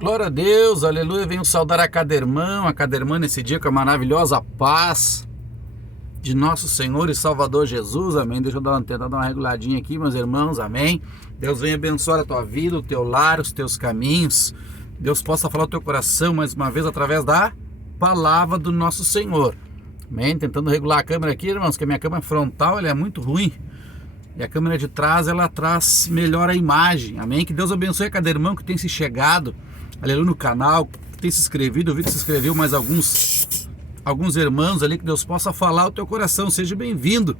Glória a Deus, aleluia. Venho saudar a cada irmã nesse dia com a maravilhosa paz de nosso Senhor e Salvador Jesus, amém. Deixa eu tentar dar uma reguladinha aqui, meus irmãos, amém. Deus venha abençoar a tua vida, o teu lar, os teus caminhos. Deus possa falar ao teu coração mais uma vez através da palavra do nosso Senhor, amém. Tentando regular a câmera aqui, irmãos, que a minha câmera frontal ela é muito ruim. E a câmera de trás, ela traz melhor a imagem, amém. Que Deus abençoe a cada irmão que tem se chegado, aleluia, no canal, que tem se inscrevido. Eu vi que se inscreveu mais alguns irmãos ali, que Deus possa falar ao teu coração. Seja bem-vindo,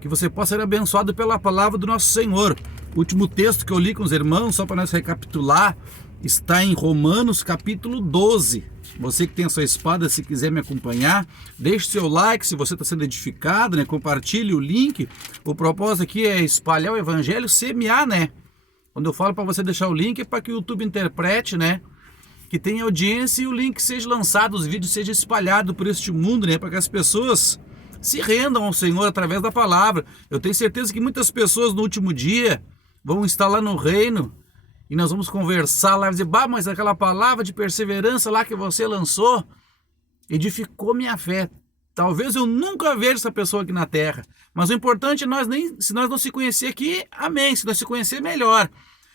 que você possa ser abençoado pela palavra do nosso Senhor. O último texto que eu li com os irmãos, só para nós recapitular, está em Romanos capítulo 12. Você que tem a sua espada, se quiser me acompanhar, deixe seu like se você está sendo edificado, né? Compartilhe o link. O propósito aqui é espalhar o evangelho, semear, né? Quando eu falo para você deixar o link, é para que o YouTube interprete, né? Que tenha audiência e o link seja lançado, os vídeos sejam espalhados por este mundo, né? Para que as pessoas se rendam ao Senhor através da palavra. Eu tenho certeza que muitas pessoas no último dia vão estar lá no reino e nós vamos conversar lá e dizer: bah, mas aquela palavra de perseverança lá que você lançou edificou minha fé. Talvez eu nunca veja essa pessoa aqui na terra, mas o importante é se nós não se conhecer aqui, amém. Se nós se conhecer, melhor.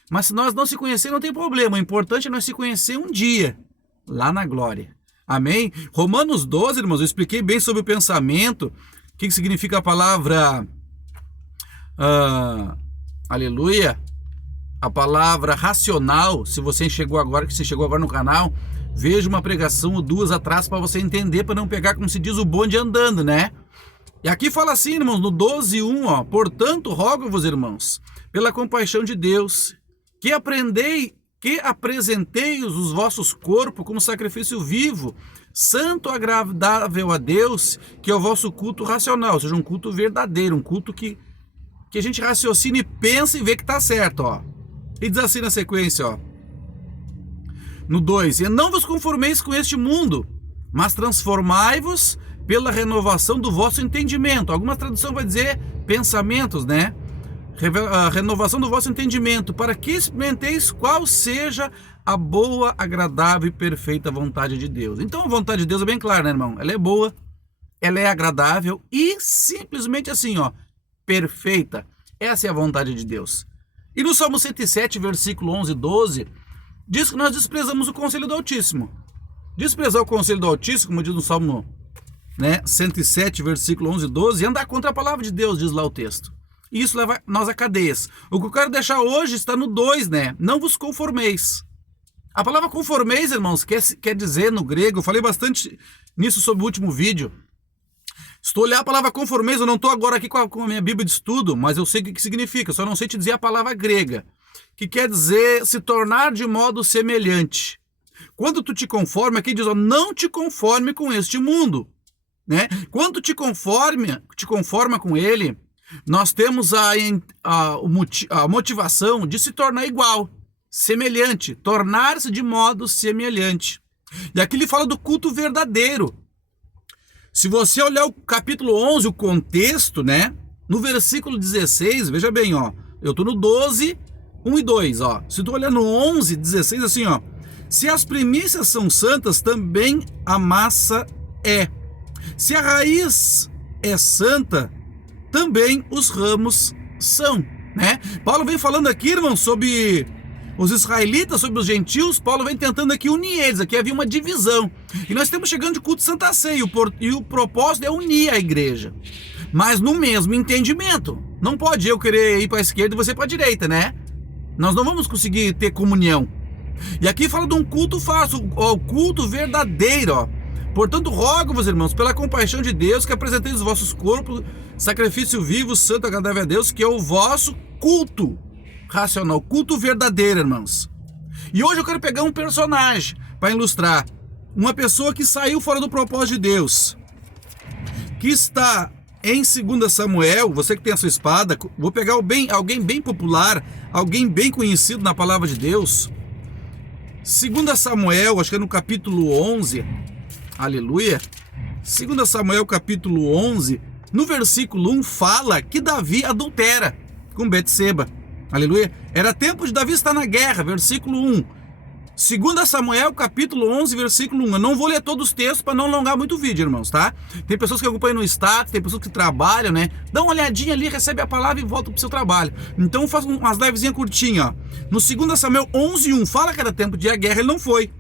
Mas se nós não se conhecer, não tem problema. O importante é nós se conhecer um dia, lá na glória. Amém? Romanos 12, irmãos, eu expliquei bem sobre o pensamento, o que significa a palavra, aleluia, a palavra racional. Se você chegou agora no canal, veja uma pregação ou duas atrás para você entender, para não pegar, como se diz, o bonde andando, né? E aqui fala assim, irmãos, no 12:1, ó: portanto, rogo-vos, irmãos, pela compaixão de Deus, que apresenteis os vossos corpos como sacrifício vivo, santo, agradável a Deus, que é o vosso culto racional, ou seja, um culto verdadeiro, um culto que a gente raciocina e pensa e vê que está certo, ó. E diz assim na sequência, ó, no 2: e não vos conformeis com este mundo, mas transformai-vos pela renovação do vosso entendimento. Alguma tradução vai dizer pensamentos, né? A renovação do vosso entendimento, para que experimenteis qual seja a boa, agradável e perfeita vontade de Deus. Então a vontade de Deus é bem clara, né, irmão? Ela é boa, ela é agradável e simplesmente assim, ó, perfeita. Essa é a vontade de Deus. E no Salmo 107, versículo 11 e 12, diz que nós desprezamos o conselho do Altíssimo. Desprezar o conselho do Altíssimo, como diz no Salmo, né, 107, versículo 11 e 12, e andar contra a palavra de Deus, diz lá o texto. E isso leva nós a cadeias. O que eu quero deixar hoje está no 2, né? Não vos conformeis. A palavra conformeis, irmãos, quer dizer no grego, eu falei bastante nisso sobre o último vídeo. Estou olhando a palavra conformeis, eu não estou agora aqui com a minha Bíblia de estudo, mas eu sei o que significa, só não sei te dizer a palavra grega, que quer dizer se tornar de modo semelhante. Quando tu te conforma, aqui diz, ó, não te conforme com este mundo, né? Quando tu te conforma com ele, nós temos a motivação de se tornar igual, semelhante, tornar-se de modo semelhante. E aqui ele fala do culto verdadeiro. Se você olhar o capítulo 11, o contexto, né? No versículo 16, veja bem, ó. Eu estou no 12, 1 e 2, ó. Se tu olhar no 11, 16, assim, ó. Se as primícias são santas, também a massa é. Se a raiz é santa, também os ramos são, né? Paulo vem falando aqui, irmão, sobre os israelitas, sobre os gentios. Paulo vem tentando aqui unir eles. Aqui havia uma divisão. E nós estamos chegando de culto de Santa Ceia. E o propósito é unir a igreja, mas no mesmo entendimento. Não pode eu querer ir para a esquerda e você para a direita, né? Nós não vamos conseguir ter comunhão. E aqui fala de um culto falso, o culto verdadeiro, ó. Portanto, rogo-vos, irmãos, pela compaixão de Deus, que apresenteis os vossos corpos, sacrifício vivo, santo, agradável a Deus, que é o vosso culto racional, culto verdadeiro, irmãos. E hoje eu quero pegar um personagem para ilustrar. Uma pessoa que saiu fora do propósito de Deus, que está em 2 Samuel, você que tem a sua espada, vou pegar alguém bem popular, alguém bem conhecido na palavra de Deus. 2 Samuel, acho que é no capítulo 11, aleluia. 2 Samuel capítulo 11, no versículo 1, fala que Davi adultera com Betseba. Aleluia. Era tempo de Davi estar na guerra, versículo 1. 2 Samuel, capítulo 11, versículo 1. Eu não vou ler todos os textos para não alongar muito o vídeo, irmãos, tá? Tem pessoas que acompanham no status, tem pessoas que trabalham, né? Dá uma olhadinha ali, recebe a palavra e volta pro seu trabalho. Então faz umas livezinhas curtinhas, ó. No 2 Samuel 11, 1, fala que era tempo de guerra, ele não foi.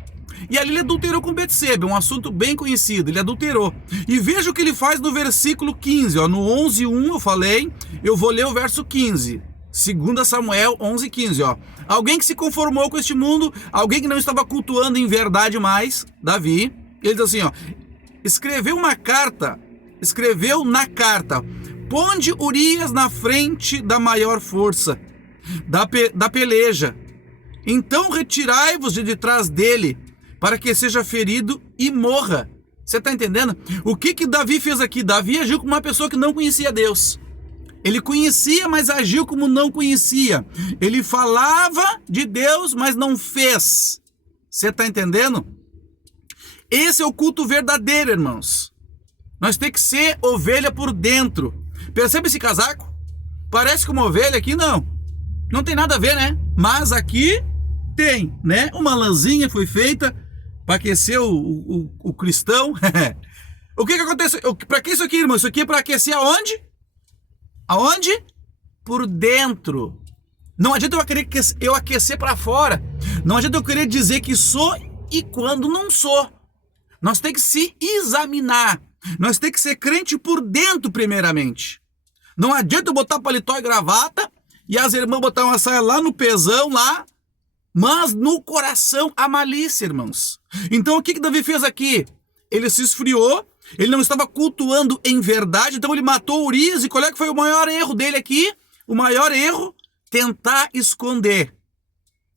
E ali ele adulterou com Betseba, um assunto bem conhecido, ele adulterou. E veja o que ele faz no versículo 15, ó. No 11, 1 eu falei, eu vou ler o verso 15. 2 Samuel 11, 15, ó. Alguém que se conformou com este mundo, alguém que não estava cultuando em verdade mais, Davi, ele diz assim, ó, escreveu na carta, ponde Urias na frente da maior força, da peleja, então retirai-vos de detrás dele, para que seja ferido e morra. Você está entendendo? O que Davi fez aqui? Davi agiu como uma pessoa que não conhecia Deus. Ele conhecia, mas agiu como não conhecia. Ele falava de Deus, mas não fez. Você está entendendo? Esse é o culto verdadeiro, irmãos. Nós temos que ser ovelha por dentro. Percebe esse casaco? Parece que uma ovelha aqui, não. Não tem nada a ver, né? Mas aqui tem, né? Uma lãzinha foi feita para aquecer o cristão. O que acontece? Para que isso aqui, irmão? Isso aqui é para aquecer aonde? Aonde? Por dentro. Não adianta eu aquecer para fora. Não adianta eu querer dizer que sou e quando não sou. Nós temos que se examinar. Nós temos que ser crente por dentro primeiramente. Não adianta eu botar paletó e gravata e as irmãs botar uma saia lá no pezão lá, mas no coração a malícia, irmãos. Então o que Davi fez aqui? Ele se esfriou. Ele não estava cultuando em verdade, então ele matou Urias. E qual é que foi o maior erro dele aqui? O maior erro? Tentar esconder.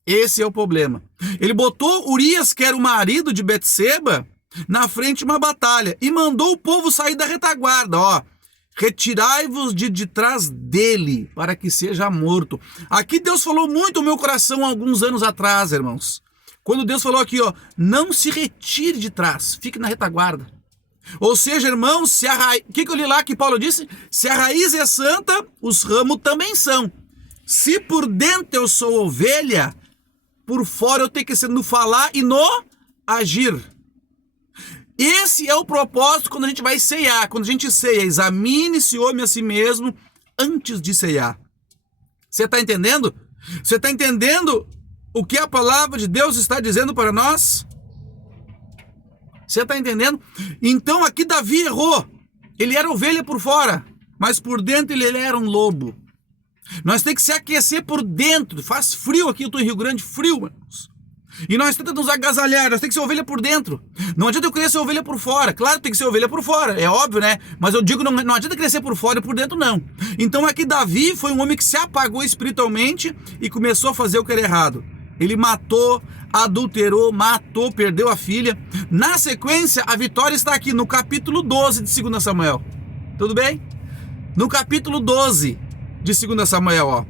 Esse é o problema. Ele botou Urias, que era o marido de Betseba, na frente de uma batalha e mandou o povo sair da retaguarda, ó. Retirai-vos de trás dele, para que seja morto. Aqui Deus falou muito no meu coração há alguns anos atrás, irmãos. Quando Deus falou aqui, ó, não se retire de trás, fique na retaguarda. Ou seja, irmãos, se a raiz... O que eu li lá que Paulo disse? Se a raiz é santa, os ramos também são. Se por dentro eu sou ovelha, por fora eu tenho que ser no falar e no agir. Esse é o propósito quando a gente vai ceiar. Quando a gente ceia, examine-se homem a si mesmo antes de ceiar. Você está entendendo? Você está entendendo o que a palavra de Deus está dizendo para nós? Você está entendendo? Então aqui Davi errou. Ele era ovelha por fora, mas por dentro ele era um lobo. Nós temos que se aquecer por dentro. Faz frio aqui, eu estou em Rio Grande, frio, irmãos. E nós tentamos nos agasalhar, nós temos que ser ovelha por dentro. Não adianta eu querer ser ovelha por fora. Claro, tem que ser ovelha por fora, é óbvio, né? Mas eu digo, não adianta crescer por fora e por dentro, não. Então aqui Davi foi um homem que se apagou espiritualmente e começou a fazer o que era errado. Ele matou, adulterou, matou, perdeu a filha. Na sequência, a vitória está aqui no capítulo 12 de 2 Samuel. Tudo bem? No capítulo 12 de 2 Samuel, ó.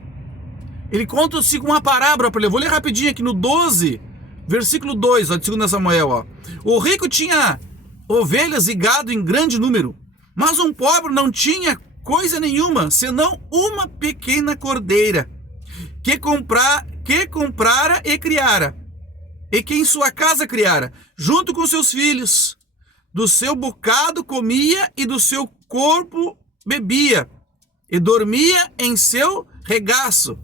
Ele conta-se uma parábola para ele. Eu vou ler rapidinho aqui no 12, versículo 2, ó, de 2 Samuel, ó. O rico tinha ovelhas e gado em grande número, mas um pobre não tinha coisa nenhuma, senão uma pequena cordeira, que comprara e criara, e que em sua casa criara, junto com seus filhos. Do seu bocado comia e do seu corpo bebia, e dormia em seu regaço.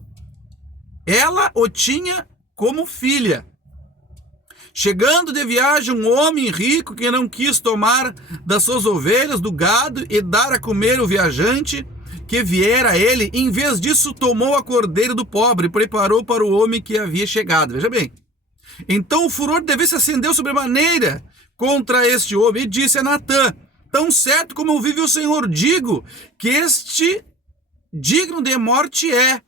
Ela o tinha como filha. Chegando de viagem um homem rico que não quis tomar das suas ovelhas, do gado, e dar a comer o viajante que viera a ele, em vez disso tomou a cordeira do pobre e preparou para o homem que havia chegado. Veja bem. Então o furor de Davi se acendeu sobremaneira contra este homem e disse a Natã: tão certo como vive o Senhor, digo que este digno de morte é.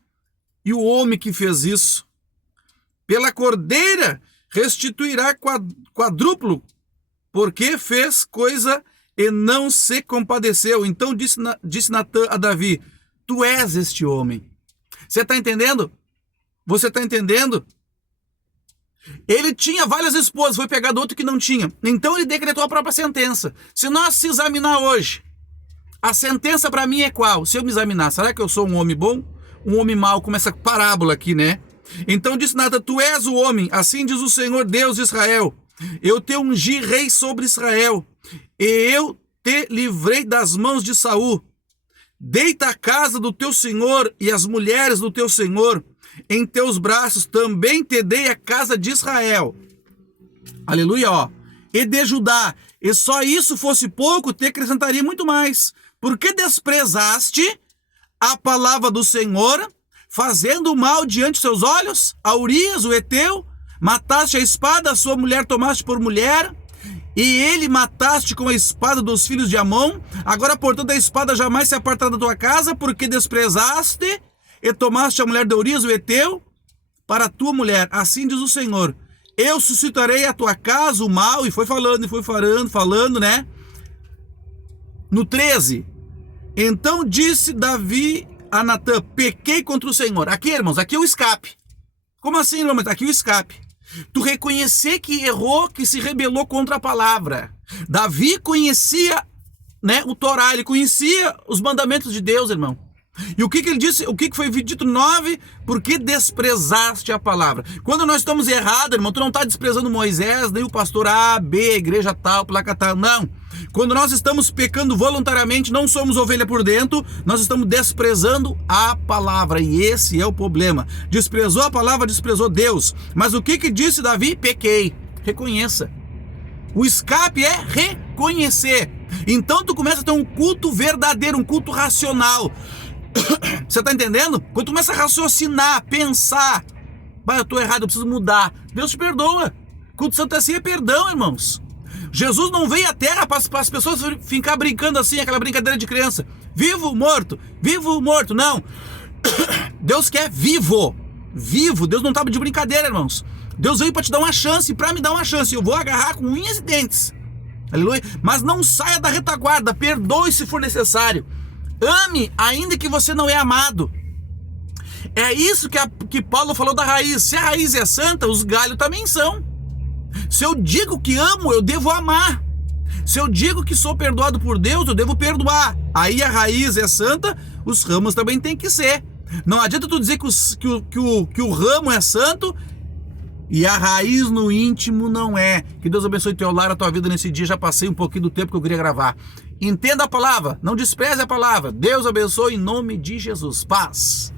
E o homem que fez isso, pela cordeira restituirá quadruplo, porque fez coisa e não se compadeceu. Então disse Natã a Davi: tu és este homem. Você está entendendo? Você está entendendo? Ele tinha várias esposas, foi pegado outro que não tinha. Então ele decretou a própria sentença. Se nós se examinar hoje, a sentença para mim é qual? Se eu me examinar, será que eu sou um homem bom? Um homem mau, como essa parábola aqui, né? Então disse Natan: tu és o homem, assim diz o Senhor Deus de Israel. Eu te ungi rei sobre Israel, e eu te livrei das mãos de Saul. Deita a casa do teu senhor e as mulheres do teu senhor em teus braços, também te dei a casa de Israel. Aleluia, ó. E de Judá. E só isso fosse pouco, te acrescentaria muito mais. Porque desprezaste a palavra do Senhor, fazendo mal diante de seus olhos, a Urias, o Eteu, mataste a espada, a sua mulher tomaste por mulher, e ele mataste com a espada dos filhos de Amon. Agora, portanto, a espada jamais se apartará da tua casa, porque desprezaste e tomaste a mulher de Urias, o Eteu, para a tua mulher. Assim diz o Senhor: eu suscitarei a tua casa o mal. E foi falando, né? No 13. Então disse Davi a Natã: pequei contra o Senhor. Aqui, irmãos, aqui é o escape. Como assim, irmão? Aqui é o escape. Tu reconhecer que errou, que se rebelou contra a palavra. Davi conhecia, né, o Torá, ele conhecia os mandamentos de Deus, irmão. E o que ele disse? O que foi dito no 9? Porque desprezaste a palavra. Quando nós estamos errados, irmão, tu não está desprezando Moisés, nem o pastor A, B, igreja tal, placa tal, não. Quando nós estamos pecando voluntariamente, não somos ovelha por dentro, nós estamos desprezando a palavra. E esse é o problema. Desprezou a palavra, desprezou Deus. Mas o que disse Davi? Pequei. Reconheça. O escape é reconhecer. Então tu começa a ter um culto verdadeiro, um culto racional. Você está entendendo? Quando tu começa a raciocinar, pensar, eu estou errado, eu preciso mudar, Deus te perdoa. Culto santo assim é perdão, irmãos. Jesus não veio à terra para as pessoas ficar brincando assim, aquela brincadeira de criança. Vivo, morto, não. Deus quer vivo. Deus não estava de brincadeira, irmãos. Deus veio para te dar uma chance, para me dar uma chance. Eu vou agarrar com unhas e dentes. Aleluia. Mas não saia da retaguarda, perdoe se for necessário. Ame, ainda que você não é amado. É isso que Paulo falou da raiz. Se a raiz é santa, os galhos também são. Se eu digo que amo, eu devo amar. Se eu digo que sou perdoado por Deus, eu devo perdoar. Aí a raiz é santa, os ramos também tem que ser. Não adianta tu dizer que o ramo é santo e a raiz no íntimo não é. Que Deus abençoe teu lar, a tua vida nesse dia. Já passei um pouquinho do tempo que eu queria gravar. Entenda a palavra, não despreze a palavra. Deus abençoe em nome de Jesus. Paz.